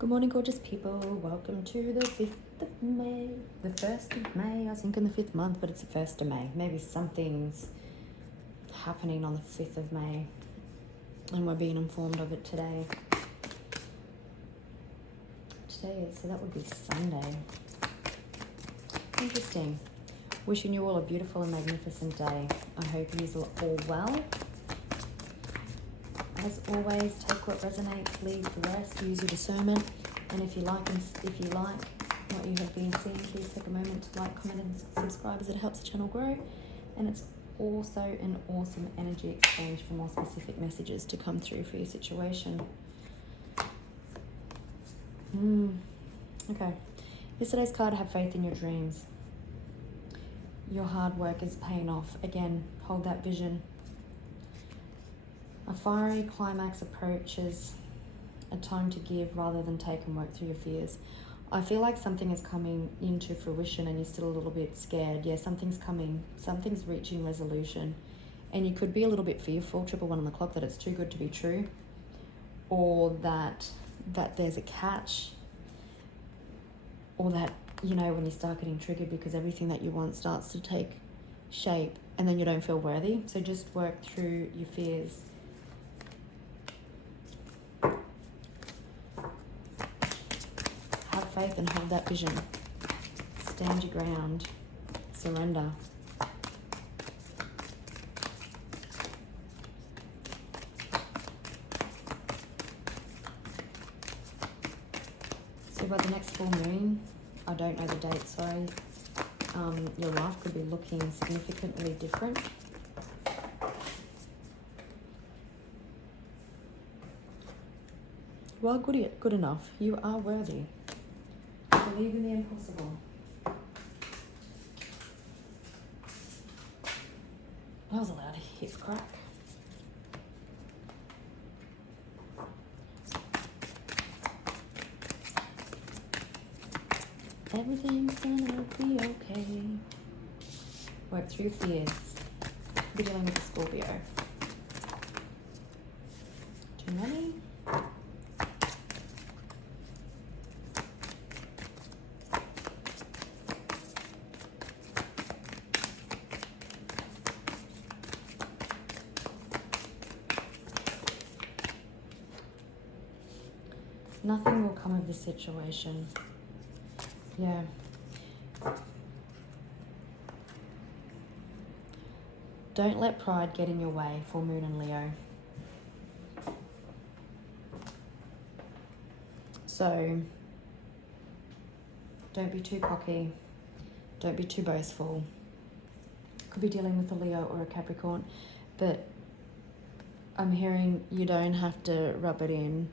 Good morning, gorgeous people. Welcome to the 5th of May. The 1st of May. I was thinking the 5th month, but it's the 1st of May. Maybe something's happening on the 5th of May, and we're being informed of it today. So that would be Sunday. Interesting. Wishing you all a beautiful and magnificent day. I hope you're all well. As always, take what resonates, leave the rest, use your discernment. And if you like what you have been seeing, please take a moment to like, comment, and subscribe, as it helps the channel grow. And it's also an awesome energy exchange for more specific messages to come through for your situation. Okay. Yesterday's card, have faith in your dreams. Your hard work is paying off. Again, hold that vision. A fiery climax approaches, a time to give rather than take, and work through your fears. I feel like something is coming into fruition and you're still a little bit scared. Yeah, something's coming. Something's reaching resolution. And you could be a little bit fearful, 111 on the clock, that it's too good to be true. Or that there's a catch. Or that, you know, when you start getting triggered because everything that you want starts to take shape and then you don't feel worthy. So just work through your fears. Have faith and hold that vision. Stand your ground. Surrender. So by the next full moon, I don't know the date, sorry, your life could be looking significantly different. You are good enough. You are worthy. Believe in the impossible. That was a loud hip crack. Everything's gonna be okay. Work through fears. We're dealing with a Scorpio. Too many? Nothing will come of this situation. Yeah. Don't let pride get in your way, full moon and Leo. So, don't be too cocky. Don't be too boastful. Could be dealing with a Leo or a Capricorn, but I'm hearing you don't have to rub it in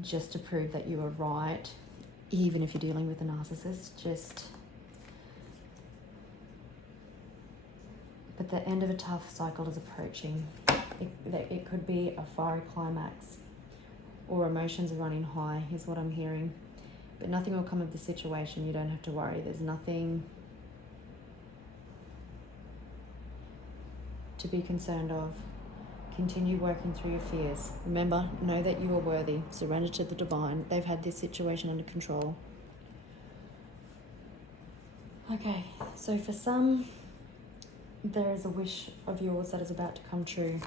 just to prove that you are right, even if you're dealing with a narcissist. But the end of a tough cycle is approaching. It could be a fiery climax, or emotions are running high, is what I'm hearing. But nothing will come of the situation. You don't have to worry. There's nothing to be concerned of. Continue working through your fears. Remember, know that you are worthy. Surrender to the divine. They've had this situation under control. Okay, so for some, there is a wish of yours that is about to come true.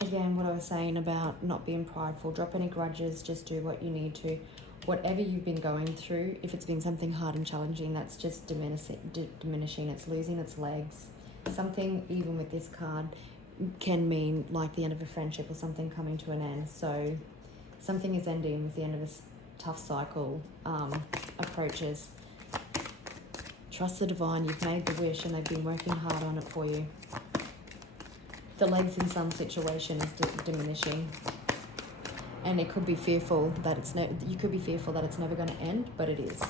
Again, what I was saying about not being prideful, drop any grudges, just do what you need to. Whatever you've been going through, if it's been something hard and challenging, that's just diminishing. It's losing its legs. Something, even with this card, can mean like the end of a friendship or something coming to an end. So something is ending with the end of a tough cycle approaches. Trust the divine. You've made the wish and they've been working hard on it for you. The legs in some situation is diminishing, and it could be fearful that you could be fearful that it's never going to end, but it is.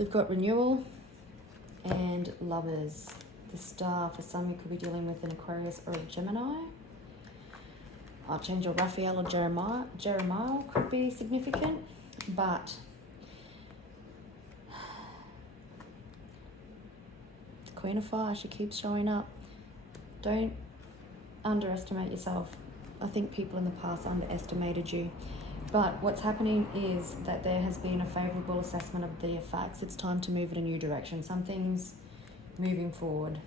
So we've got renewal and lovers. The Star, for some you could be dealing with an Aquarius or a Gemini. Archangel Raphael or Jeremiah could be significant, but the Queen of Fire, she keeps showing up. Don't underestimate yourself. I think people in the past underestimated you. But what's happening is that there has been a favourable assessment of the facts. It's time to move in a new direction. Something's moving forward.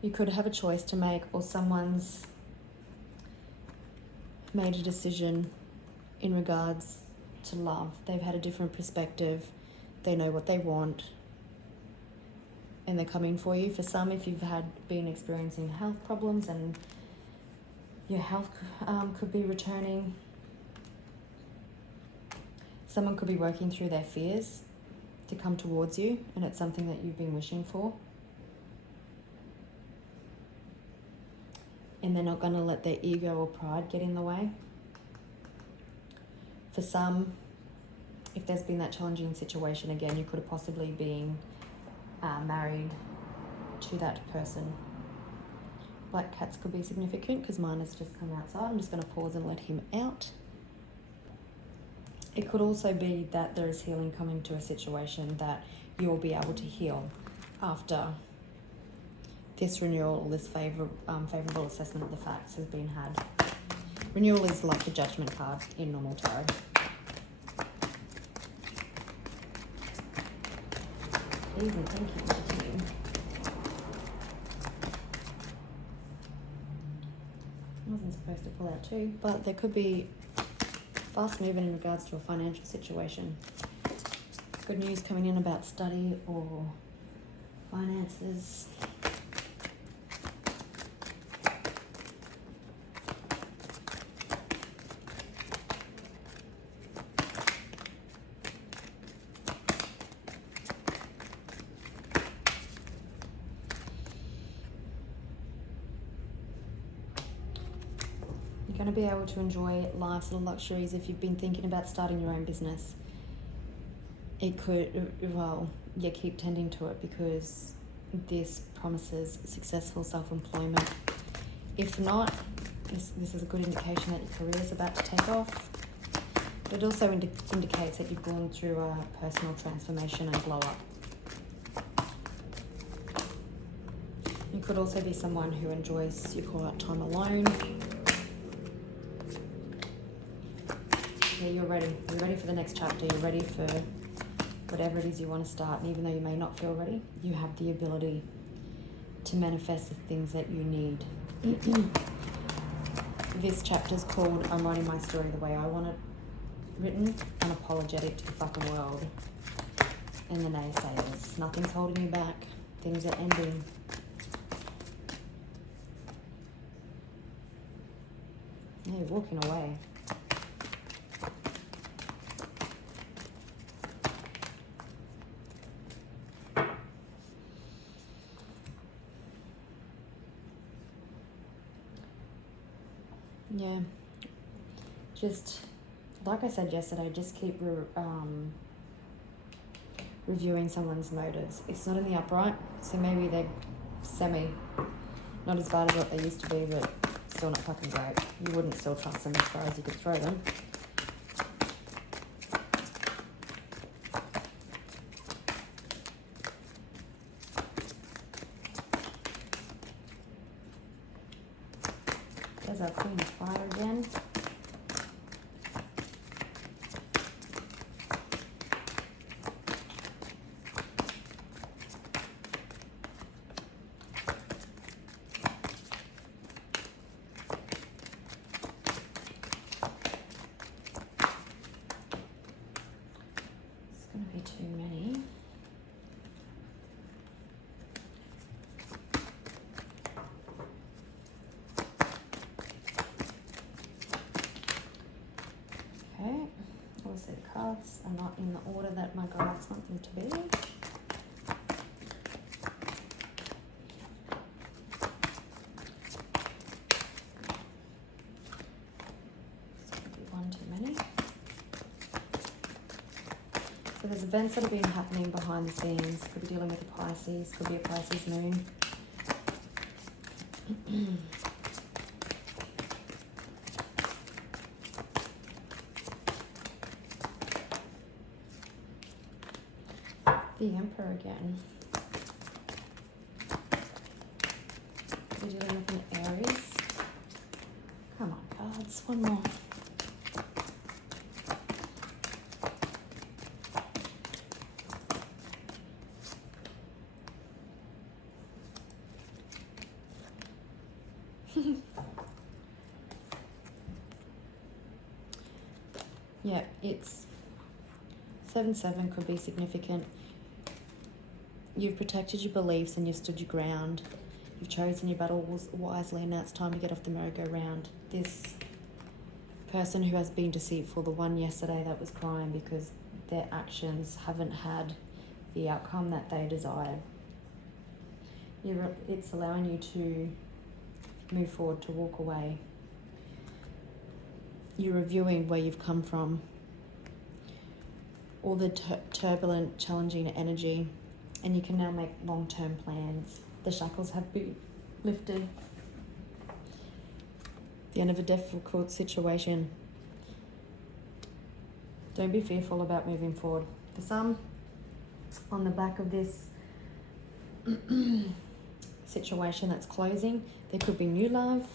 You could have a choice to make, or someone's made a decision in regards to love. They've had a different perspective. They know what they want. And they're coming for you. For some, if you've been experiencing health problems and your health could be returning. Someone could be working through their fears to come towards you, and it's something that you've been wishing for. And they're not going to let their ego or pride get in the way. For some, if there's been that challenging situation again, you could have possibly been married to that person. Black cats could be significant because mine has just come outside. I'm just going to pause and let him out. It could also be that there is healing coming to a situation that you'll be able to heal after this renewal or this favourable assessment of the facts has been had. Renewal is like the Judgment card in normal tarot. Please and thank you for the team. I wasn't supposed to pull out two, but there could be fast movement in regards to a financial situation. Good news coming in about study or finances. You're going to be able to enjoy life's little luxuries if you've been thinking about starting your own business. It could, well, you keep tending to it because this promises successful self-employment. If not, this is a good indication that your career is about to take off. But it also indicates that you've gone through a personal transformation and glow up. You could also be someone who enjoys your quiet time alone. Yeah, you're ready. You're ready for the next chapter. You're ready for whatever it is you want to start. And even though you may not feel ready, you have the ability to manifest the things that you need. This chapter's called I'm Writing My Story the Way I Want It Written, unapologetic to the fucking world and the naysayers. Nothing's holding you back. Things are ending. Yeah, you're walking away. Yeah, just like I said yesterday, just keep reviewing someone's motives. It's not in the upright, so maybe they're not as bad as what they used to be, but still not fucking great. You wouldn't still trust them as far as you could throw them. There's our Queen of Fire again. It's going to be too many. Okay, obviously the cards are not in the order that my guides want them to be. This could be one too many. So there's events that have been happening behind the scenes. Could be dealing with a Pisces, could be a Pisces moon. The Emperor again. We're dealing with an Aries. Come on, cards. One more. Yeah, it's 7-7 could be significant. You've protected your beliefs and you've stood your ground. You've chosen your battles wisely, and now it's time to get off the merry-go-round. This person who has been deceitful, the one yesterday that was crying because their actions haven't had the outcome that they desired. It's allowing you to move forward, to walk away. You're reviewing where you've come from. All the turbulent, challenging energy, and you can now make long-term plans. The shackles have been lifted. The end of a difficult situation. Don't be fearful about moving forward. For some, on the back of this situation that's closing, there could be new love.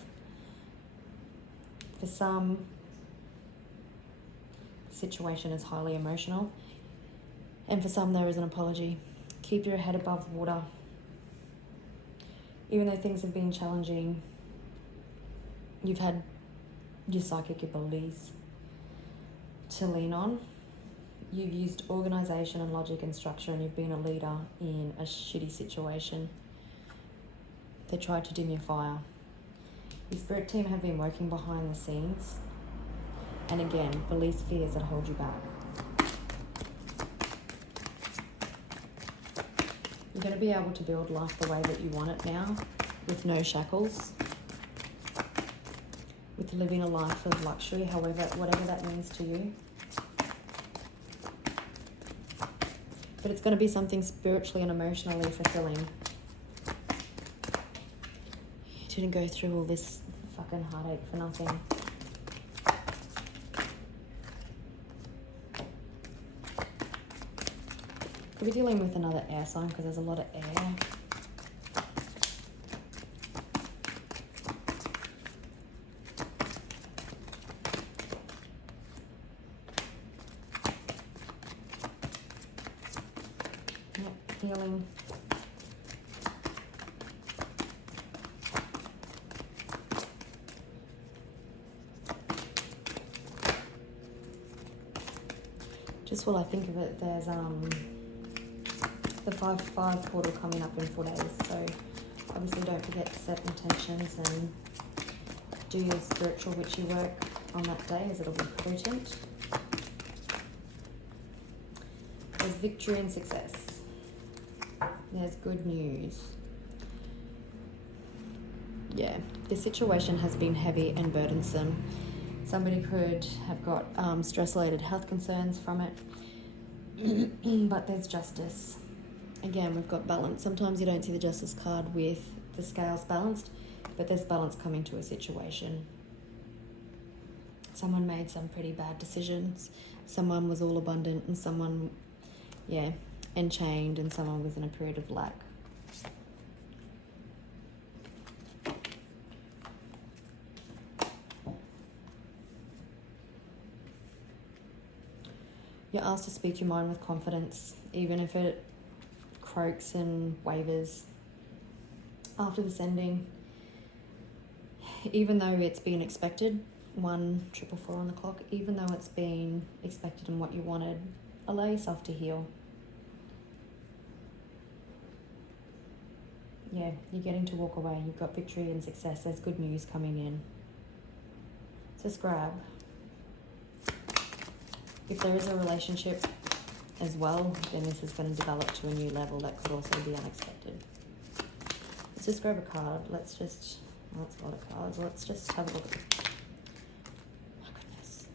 For some, the situation is highly emotional. And for some, there is an apology. Keep your head above water. Even though things have been challenging, you've had your psychic abilities to lean on. You've used organisation and logic and structure, and you've been a leader in a shitty situation. They tried to dim your fire. Your spirit team have been working behind the scenes. And again, release fears that hold you back. You're going to be able to build life the way that you want it now, with no shackles, with living a life of luxury, whatever that means to you. But it's going to be something spiritually and emotionally fulfilling. You didn't go through all this fucking heartache for nothing. Could be dealing with another air sign because there's a lot of air. Yep, healing. Just while I think of it, there's the 5-5 portal coming up in 4 days, so obviously don't forget to set intentions and do your spiritual witchy work on that day, as it'll be potent. There's victory and success. There's good news. Yeah, this situation has been heavy and burdensome. Somebody could have got stress-related health concerns from it, but there's justice. Again, we've got balance. Sometimes you don't see the justice card with the scales balanced, but there's balance coming to a situation. Someone made some pretty bad decisions. Someone was all abundant, and someone, enchained, and someone was in a period of lack. You're asked to speak your mind with confidence, even if it croaks and wavers after the sending. Even though it's been expected, 1-444 on the clock, even though it's been expected and what you wanted, allow yourself to heal. Yeah, you're getting to walk away. You've got victory and success. There's good news coming in. Just grab. If there is a relationship as well, then this is going to develop to a new level that could also be unexpected. Let's just grab a card. That's a lot of cards. Let's just have a look at it. My goodness.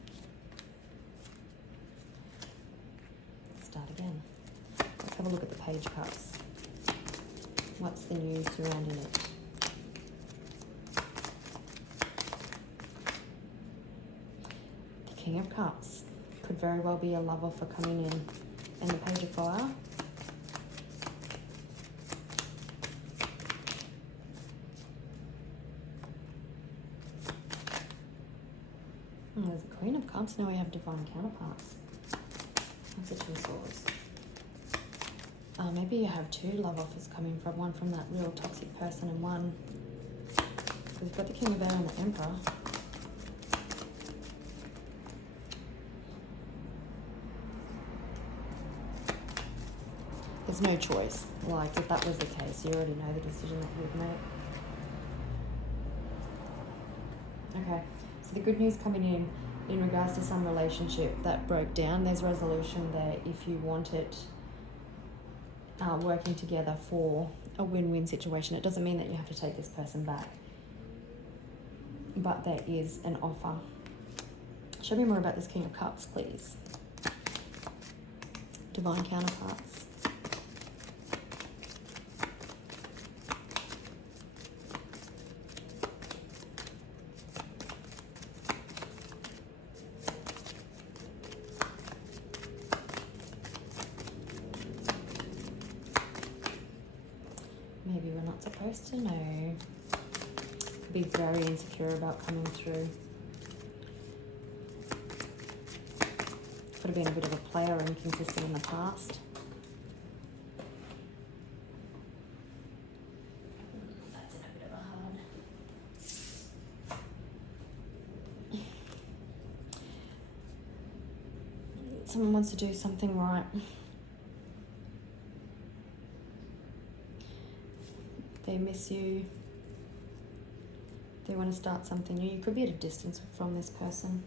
Start again. have a look at the Page of Cups. What's the news surrounding it? The King of Cups could very well be a love offer coming in. And the Page of Fire. There's the Queen of Cups. Now we have divine counterparts. That's the Two Swords. Maybe you have two love offers coming from, one from that real toxic person and one, because you've got the King of Air and the Emperor. There's no choice. Like, if that was the case, you already know the decision that you would make. Okay, so the good news coming in regards to some relationship that broke down, there's resolution there if you want it working together for a win-win situation. It doesn't mean that you have to take this person back, but there is an offer. Show me more about this King of Cups, please. Divine counterparts. Maybe we're not supposed to know. Be very insecure about coming through. Could have been a bit of a player and inconsistent in the past. That's in a bit of a hard. Someone wants to do something right. They miss you. They want to start something new. You could be at a distance from this person.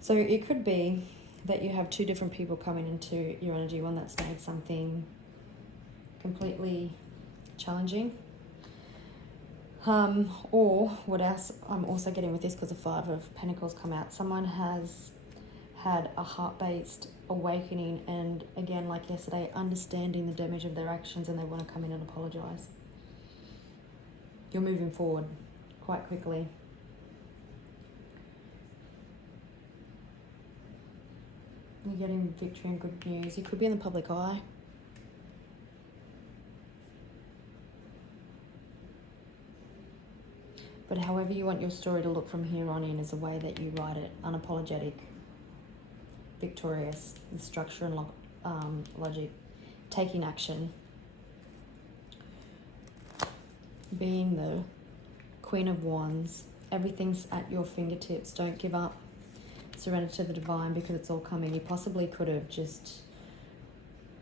So it could be that you have two different people coming into your energy. One that's made something completely challenging. Or what else I'm also getting with this, because the Five of Pentacles come out. Someone has had a heart-based awakening and, again, like yesterday, understanding the damage of their actions, and they want to come in and apologize. You're moving forward quite quickly. You're getting victory and good news. You could be in the public eye. But however you want your story to look from here on in is the way that you write it. Unapologetic, victorious, with structure and logic, taking action, being the Queen of Wands. Everything's at your fingertips. Don't give up. Surrender to the divine, because it's all coming. You possibly could have just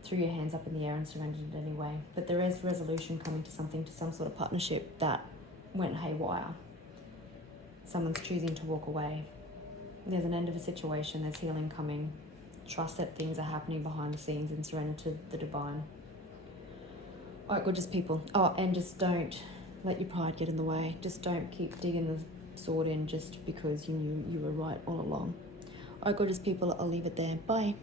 threw your hands up in the air and surrendered it anyway. But there is resolution coming to something, to some sort of partnership that went haywire. Someone's choosing to walk away. There's an end of a situation. There's healing coming. Trust that things are happening behind the scenes and surrender to the divine. All right, gorgeous people. Oh, and just don't let your pride get in the way. Just don't keep digging the sword in just because you knew you were right all along. All right, gorgeous people, I'll leave it there. Bye.